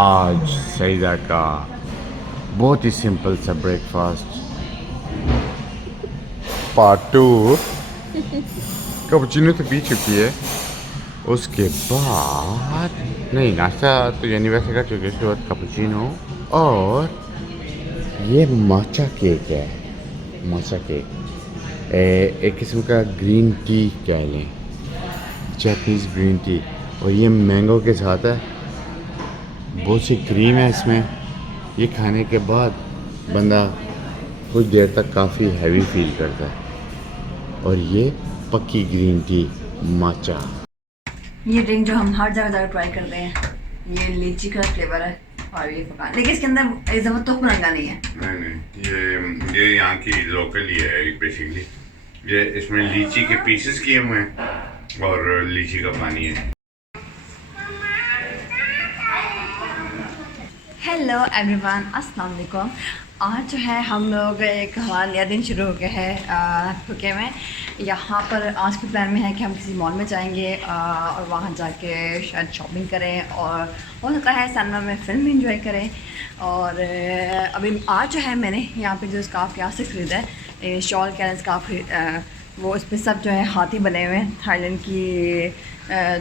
आज सईदा का बहुत ही सिंपल सा ब्रेकफास्ट। पार्ट 2 कैपुचिनो तो पी चुकी है। उसके बाद नहीं, नाश्ता तो यानी वैसे कर चुके, उसके बाद कैपुचिनो और ये माचा केक है। माचा केक एक किस्म का ग्रीन टी कह लें, जैपनीज़ ग्रीन टी, और ये मैंगो के साथ है। बहुत सी क्रीम है इसमें। ये खाने के बाद बंदा कुछ देर तक काफ़ी हैवी फील करता है। और ये पक्की ग्रीन टी माचा। ये ड्रिंक जो हम हर जगह ट्राई करते हैं, ये लीची का फ्लेवर है और ये पका, लेकिन इसके अंदर इस दफ़ा तो रंगा नहीं है। नहीं, ये यहाँ की लोकल ही है बेसिकली। ये इसमें लीची के पीसेस किए हुए हैं और लीची का पानी है। हेलो एवरीवन, अस्सलाम वालेकुम। आज जो है हम लोग एक हमारा नया दिन शुरू हो गया है फुके में। यहाँ पर आज के प्लान में है कि हम किसी मॉल में जाएंगे और वहाँ जाके शायद शॉपिंग करें और हो सकता है सिनेमा में फ़िल्म भी इंजॉय करें। और अभी आज जो है मैंने यहाँ पे जो स्कार्फ यहाँ से ख़रीदा है, शॉल कैन स्कार्फ, वो इस पर सब जो है हाथी बने हुए हैं। थाईलैंड की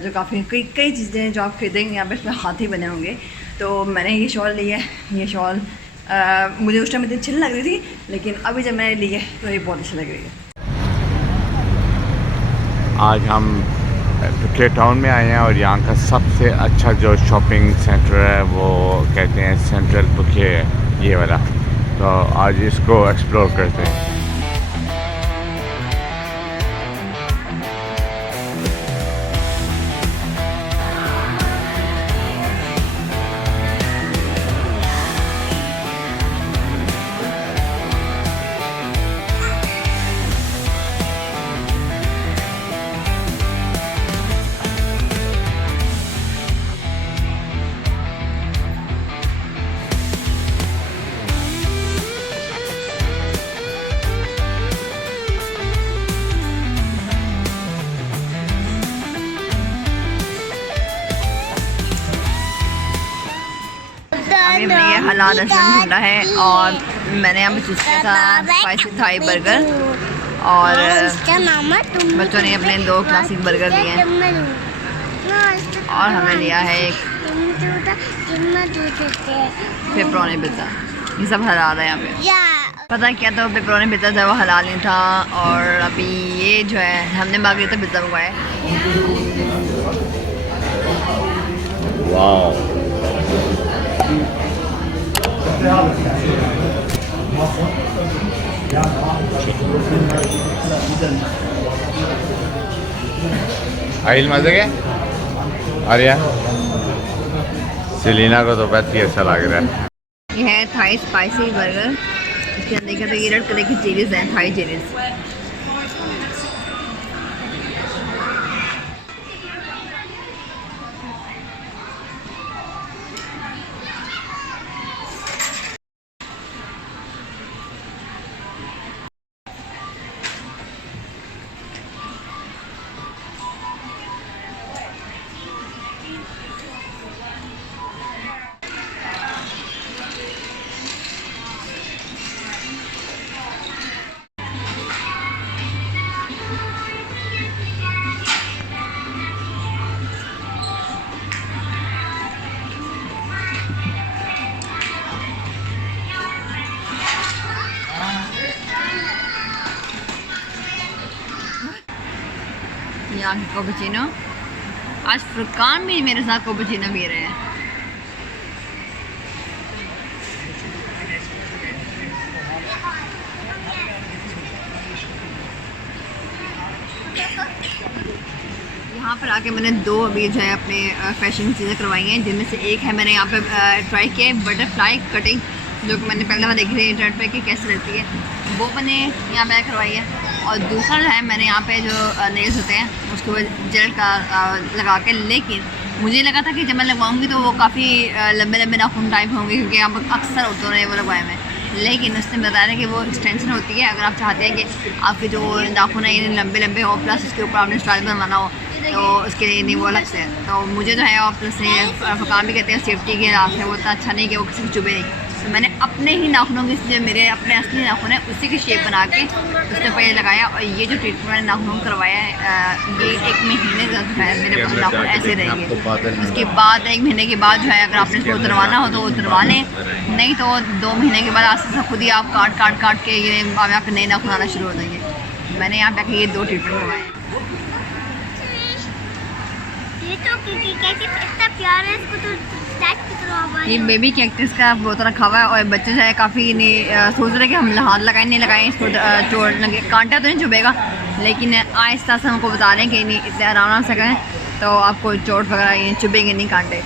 जो काफ़ी कई चीज़ें जो आप खरीदेंगे यहाँ पे इसमें हाथी बने होंगे। तो मैंने ये शॉल ली है। ये शॉल मुझे उस टाइम इतनी अच्छी लग रही थी, लेकिन अभी जब मैंने ली है तो ये बहुत अच्छी लग रही है। आज हम फुके टाउन में आए हैं और यहाँ का सबसे अच्छा जो शॉपिंग सेंटर है वो कहते हैं सेंट्रल फुके है, ये वाला। तो आज इसको एक्सप्लोर करते हैं। हमने ये हलाल रेस्टोरेंट ढूंढा है और मैंने यहाँ पे चूज़ किया था स्पाइसी थाई बर्गर, और बच्चों ने अपने 2 क्लासिक बर्गर लिए हैं और हमने लिया है एक पेपरोनी पिज़्ज़ा। ये सब हलाल है यहाँ पे। पता क्या, तो पेपरोनी पिज़्ज़ा जो वो हलाल नहीं था। और अभी ये जो है हमने मार्गरीटा पिज़्ज़ा मंगवाया है। वाह, आइल मजे के आर्या, सेलिना को तो बहुत ही अच्छा लग रहा है। ये है थाई स्पाइसी बर्गर। इसके अंदर देखा तो ये रेड कलर की चिलीज़ हैं, थाई चिलीज़। यहाँ की कैपुचिनो, आज फुरकान भी मेरे साथ कैपुचिनो पी रहे हैं। यहाँ पर आके मैंने 2 अभी जो है अपने फैशन चीज़ें करवाई हैं, जिनमें से एक है मैंने यहाँ पे ट्राई किया है बटरफ्लाई कटिंग, जो कि मैंने पहले बार देखी थी इंटरनेट पे कि कैसे रहती है, वो मैंने यहाँ पे करवाई है। और दूसरा जो है मैंने यहाँ पे जो नेल्स होते हैं उसके ऊपर जेल का लगा के, लेकिन मुझे लगा था कि जब मैं लगवाऊँगी तो वो काफ़ी लंबे लंबे नाखून टाइप होंगे, क्योंकि यहाँ पर अक्सर होते हैं वो लगवाए में। लेकिन उसने बताया कि वो एक्सटेंशन होती है। अगर आप चाहते हैं कि आपके जो नाखून है ये लंबे लंबे हो, प्लस उसके ऊपर आपने स्टाइल बनवाना हो, तो उसके लिए नहीं, वो अलग से है। तो मुझे जो है और प्लस फुकान भी कहते हैं सेफ्टी के हिसाब से वो इतना अच्छा नहीं कि वो किसी को चुभे नहीं। तो मैंने अपने ही नाखूनों की, जो मेरे अपने असली नाखून है उसी की शेप बना के उसने पर ये लगाया। और ये जो ट्रीटमेंट मैंने नाखूनों को करवाया है ये 1 महीने का जो है मेरे नाखून ऐसे रहेंगे। उसके बाद 1 महीने के बाद जो है अगर आपने इसको उतरवाना हो तो उतरवा लें, नहीं तो 2 महीने के बाद आस्ते से खुद ही आप काट के ये आपके नए नाखून आना शुरू हो जाएंगे। मैंने यहाँ पे ये 2 ट्रीटमेंट करवाए हैं। ये तो इतना प्यार है, इसको तो टच की तरह ये बेबी कैक्टस का बोतल रखा हुआ है और बच्चे जो है काफ़ी नहीं सोच रहे कि हम हाथ लगाएं नहीं लगाएं, इसको चोट लगे, कांटा तो नहीं चुभेगा, लेकिन आहिस्ता से हमको बता रहे हैं कि नहीं इतने आराम से करें तो आपको चोट वगैरह ये चुभेंगे नहीं कांटे।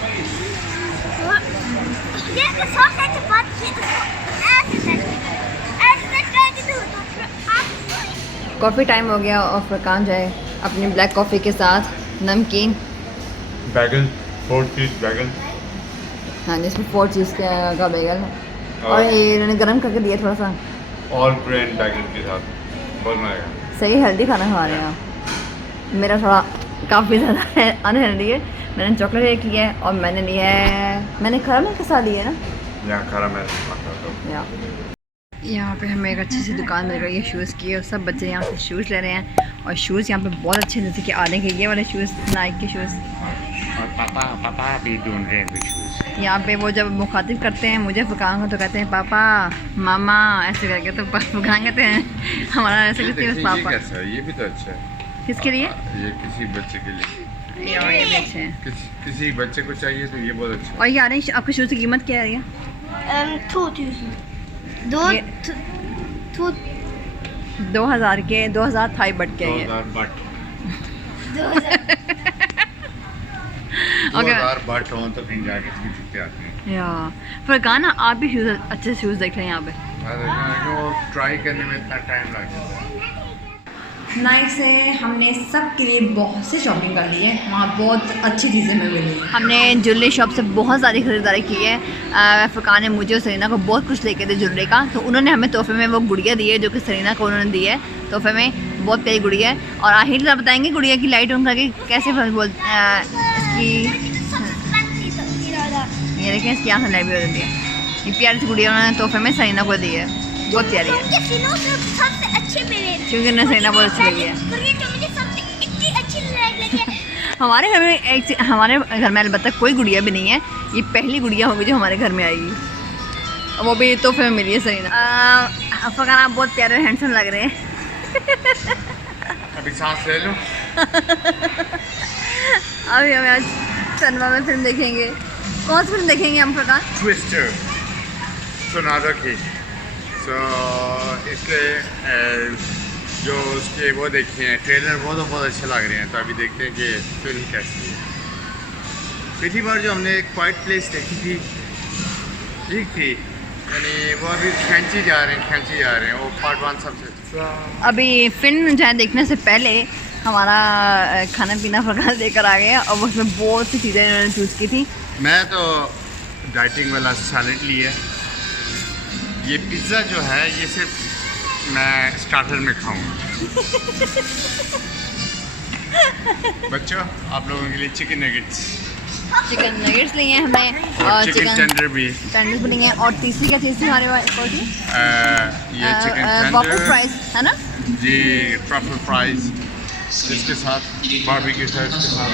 कॉफ़ी टाइम हो गया और फुरकान जाए अपनी ब्लैक कॉफ़ी के साथ नमकीन बैगल 4 चीज़ बैगल, हाँ जिसमें 4 चीज़ का बैगल है और ये इन्होंने गर्म करके दिया थोड़ा सा ऑल ग्रेन बैगल के साथ, बहुत मज़ा आएगा। सही हेल्दी खाना खा रहे हैं आप। मेरा थोड़ा काफ़ी ज़्यादा अनहेल्दी है। मैंने चॉकलेट एक लिया है और मैंने लिया है, मैंने कैरामल के साथ लिया है ना, यहाँ कैरामल। यहाँ पे हमें एक अच्छी सी दुकान मिल रही है शूज़ की और सब बच्चे यहाँ से शूज़ ले रहे हैं और शूज़ यहाँ पे बहुत अच्छे जैसे कि आने के ये वाले शूज़ नाइक के शूज़। और पापा भी ढूंढ रहे हैं कुछ शूज़। यहाँ पे वो जब मुखातिब करते हैं मुझे फुकान तो कहते हैं पापा मामा ऐसे करके, तो फुकान कहते हैं हमारा ऐसे कहते हैं पापा। कैसा है? ये भी तो अच्छा है। किसके लिए? ये किसी बच्चे के लिए, ये भी अच्छे हैं। किसी बच्चे को चाहिए तो ये बहुत अच्छा है। और ये आ रही है आपके शूज़ की कीमत क्या है? ये 2000 के 2000 थाई बट के हैं। 2000 बट ओके 2000 बट हो तो कहीं जाके इसकी जूते आते हैं। या फिर गाना आप भी शूज़ अच्छे शूज़ देख रहे हैं यहाँ पे। वो ट्राई करने में इतना टाइम लग जाता है। नाइक से हमने सब के लिए बहुत से शॉपिंग कर ली है, वहाँ बहुत अच्छी चीज़ें हमें मिली हैं। हमने ज्वेलरी शॉप से बहुत सारी ख़रीदारी की है। फुकान ने मुझे और सरीना को बहुत कुछ लेके थे ज्वेलरी का, तो उन्होंने हमें तोहफे में वो गुड़िया दी है जो कि सरीना को उन्होंने दी है तोहफे में। बहुत प्यारी गुड़िया है और आहिर आप बताएंगे गुड़िया की लाइट ऑन करके कैसे इसकी ये देखें इसकी आँखें लाइट भी हो जाती है। ये प्यारी सी गुड़िया उन्होंने तोहफे में सरीना को दी है, बहुत प्यारी है क्योंकि उन्हें सरीना बहुत अच्छी लगी है। हमारे घर में हमारे घर में अलबत्ता कोई गुड़िया भी नहीं है, ये पहली गुड़िया होगी जो हमारे घर में आएगी और वो भी तोहफे में मिली है सरीना। फकान आप बहुत प्यारे हैंडसम लग रहे हैं। अभी सांस ले लो। अभी हमें आज सिनेमा में फिल्म देखेंगे। कौन सी फिल्म देखेंगे हम फकान? ट्विस्टर सोनाटा की। इसके जो उसके वो देखे हैं ट्रेलर वो तो बहुत अच्छे लग रहे हैं, तो अभी देखते हैं कि फिल्म कैसी है। पिछली बार जो हमने क्वाइट प्लेस देखी थी ठीक थी, यानी वो अभी खींची जा रहे हैं वो पार्ट 1 सबसे अच्छा। अभी फिल्म जो है देखने से पहले हमारा खाना पीना फकान लेकर आ गया और उसमें बहुत सी चीज़ें इन्होंने चूज़ की थी। मैं तो डाइटिंग वाला सैलेड लिया। ये पिज़्ज़ा जो है ये सिर्फ मैं स्टार्टर में खाऊंगा। बच्चों आप लोगों के लिए चिकन नगेट्स लिए हैं हमने और चिकन टेंडर भी लिए हैं। और तीसरी क्या चीज़ थी हमारे पास? ये चिकन वाफल फ्राइज है ना जी, ट्रफल फ्राइज जिसके साथ बारबेक्यू सॉस के साथ।